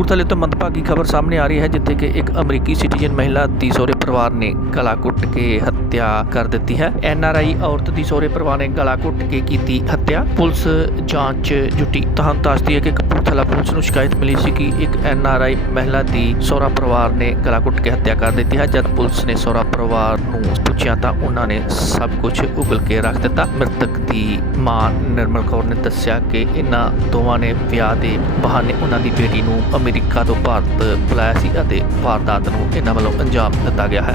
ਕਪੂਰਥਲੇ ਤੋਂ ਮੰਦਭਾਗੀ ਖਬਰ ਸਾਹਮਣੇ ਆ ਰਹੀ ਹੈ, ਜਿੱਥੇ ਕਿ ਇੱਕ ਅਮਰੀਕੀ ਸਿਟੀਜ਼ਨ ਮਹਿਲਾ ਦੀ ਸਹੁਰੇ ਪਰਿਵਾਰ ਨੇ ਗਲਾ ਘੁੱਟ ਕੇ ਹੱਤਿਆ ਕਰ ਦਿੱਤੀ ਹੈ। ਐਨ ਆਰ ਆਈ ਔਰਤ ਦੀ ਸਹੁਰੇ ਪਰਿਵਾਰ ਨੇ ਗਲਾ ਘੁੱਟ ਕੇ ਕੀਤੀ ਹੱਤਿਆ। ਪੁਲਿਸ ਜਾਂਚ ਜੁਟੀ। ਤੁਹਾਨੂੰ ਦੱਸਦੀ ਹੈ ਕਿ ਕਪੂਰਥਲਾ ਪੁਲਿਸ ਨੂੰ ਸ਼ਿਕਾਇਤ ਮਿਲੀ ਸੀ ਕਿ ਇੱਕ ਐਨ ਆਰ ਆਈ ਮਹਿਲਾ ਦੀ ਸਹੁਰਾ ਪਰਿਵਾਰ ਨੇ ਗਲਾ ਘੁੱਟ ਕੇ ਹੱਤਿਆ ਕਰ ਦਿੱਤੀ ਹੈ। ਜਦ ਪੁਲਿਸ ਨੇ ਸਹੁਰਾ ਪਰਿਵਾਰ ਨੂੰ ਪੁੱਛਿਆ ਤਾਂ ਉਹਨਾਂ ਨੇ ਸਭ ਕੁਝ ਉਗਲ ਕੇ ਰੱਖ ਦਿੱਤਾ। ਮ੍ਰਿਤਕ ਦੀ ਮਾਂ ਨਿਰਮਲ ਕੌਰ ਨੇ ਦੱਸਿਆ ਕਿ ਇਹਨਾਂ ਦੋਵਾਂ ਨੇ ਵਿਆਹ ਦੇ ਬਹਾਨੇ ਉਹਨਾਂ ਦੀ ਬੇਟੀ ਨੂੰ ਅਮਰੀਕਾ ਤੋਂ ਭਾਰਤ ਬੁਲਾਇਆ ਸੀ ਅਤੇ ਵਾਰਦਾਤ ਨੂੰ ਇਹਨਾਂ ਵੱਲੋਂ ਅੰਜਾਮ ਦਿੱਤਾ ਗਿਆ ਹੈ।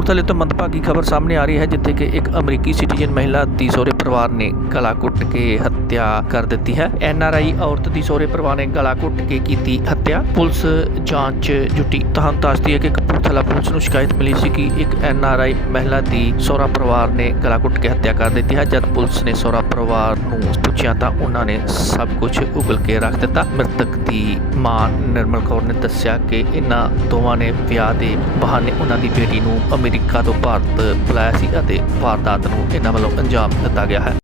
ਕਪੂਰਥਲੇ ਤੋਂ ਮੰਦਭਾਗੀ ਖਬਰ ਸਾਹਮਣੇ ਆ ਰਹੀ ਹੈ, ਜਿੱਥੇ ਕਿ ਇੱਕ ਅਮਰੀਕੀ ਸਿਟੀਜ਼ਨ ਮਹਿਲਾ ਦੀ ਸਹੁਰੇ ਪਰਿਵਾਰ ਨੇ ਗਲਾ ਘੁੱਟ ਕੇ ਹੱਤਿਆ ਕਰ ਦਿੱਤੀ ਹੈ। ਐਨ ਆਰ ਆਈ ਔਰਤ ਦੀ ਸਹੁਰੇ ਪਰਿਵਾਰ ਨੇ ਗਲਾ ਘੁੱਟ ਕੇ ਕੀਤੀ ਹੱਤਿਆ। ਪੁਲਿਸ ਜਾਂਚ 'ਚ ਜੁਟੀ। ਤੁਹਾਨੂੰ ਦੱਸਦੀ ਹੈ ਕਿ ਕਪੂਰਥਲਾ ਪੁਲਿਸ ਨੂੰ ਸ਼ਿਕਾਇਤ ਮਿਲੀ ਸੀ ਕਿ ਇੱਕ ਐਨ ਆਰ ਆਈ ਮਹਿਲਾ ਦੀ ਸਹੁਰਾ ਪਰਿਵਾਰ ਨੇ ਗਲਾ ਘੁੱਟ ਕੇ ਹੱਤਿਆ ਕਰ ਦਿੱਤੀ ਹੈ। ਜਦ ਪੁਲਿਸ ਨੇ ਸਹੁਰਾ ਪਰਿਵਾਰ ਨੂੰ ਪੁੱਛਿਆ ਤਾਂ ਉਹਨਾਂ ਨੇ ਸਭ ਕੁਝ ਉਗਲ ਕੇ ਰੱਖ ਦਿੱਤਾ। ਮ੍ਰਿਤਕ ਦੀ ਮਾਂ ਨਿਰਮਲ ਕੌਰ ਨੇ ਦੱਸਿਆ ਕਿ ਇਹਨਾਂ ਦੋਵਾਂ ਨੇ ਵਿਆਹ ਦੇ ਬਹਾਨੇ ਉਹਨਾਂ ਦੀ ਬੇਟੀ ਨੂੰ ਅਮਰੀਕਾ ਤੋਂ ਭਾਰਤ ਬੁਲਾਇਆ ਸੀ ਅਤੇ ਵਾਰਦਾਤ ਨੂੰ ਇਹਨਾਂ ਵੱਲੋਂ ਅੰਜਾਮ ਦਿੱਤਾ ਗਿਆ ਹੈ।